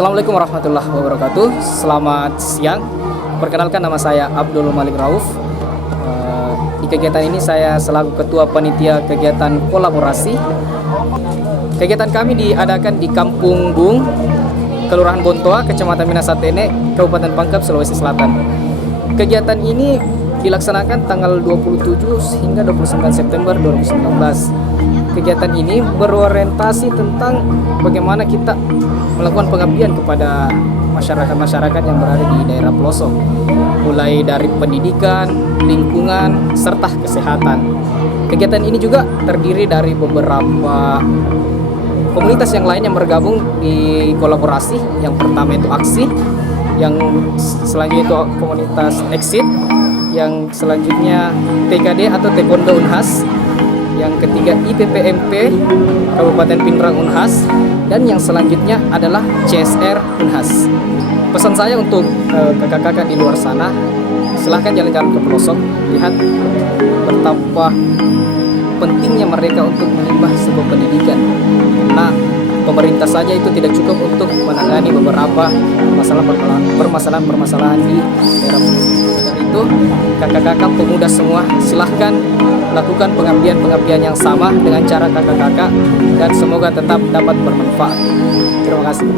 Assalamualaikum warahmatullahi wabarakatuh. Selamat siang. Perkenalkan, nama saya Abdul Malik Rauf. Di kegiatan ini saya selaku Ketua Panitia Kegiatan Kolaborasi. Kegiatan kami diadakan di Kampung Bung, Kelurahan Bontoa, Kecamatan Minasatene, Kabupaten Pangkep, Sulawesi Selatan. Kegiatan ini dilaksanakan tanggal 27 hingga 29 September 2019. Kegiatan ini berorientasi tentang bagaimana kita melakukan pengabdian kepada masyarakat-masyarakat yang berada di daerah pelosok, mulai dari pendidikan, lingkungan, serta kesehatan. Kegiatan ini juga terdiri dari beberapa komunitas yang lain yang bergabung di kolaborasi. Yang pertama itu Aksi, yang selanjutnya itu komunitas Exit, yang selanjutnya TKD atau Taekwondo Unhas, yang ketiga IPPMP Kabupaten Pindrang Unhas, dan yang selanjutnya adalah CSR Unhas. Pesan saya untuk kakak-kakak di luar sana, silahkan jalan-jalan ke pelosok, lihat betapa pentingnya mereka untuk menimba sebuah pendidikan. Nah, pemerintah saja itu tidak cukup untuk menangani beberapa permasalahan-permasalahan di daerah pelosok. Dari itu, kakak-kakak pemuda semua, silahkan lakukan pengabdian-pengabdian yang sama dengan cara kakak-kakak, dan semoga tetap dapat bermanfaat. Terima kasih.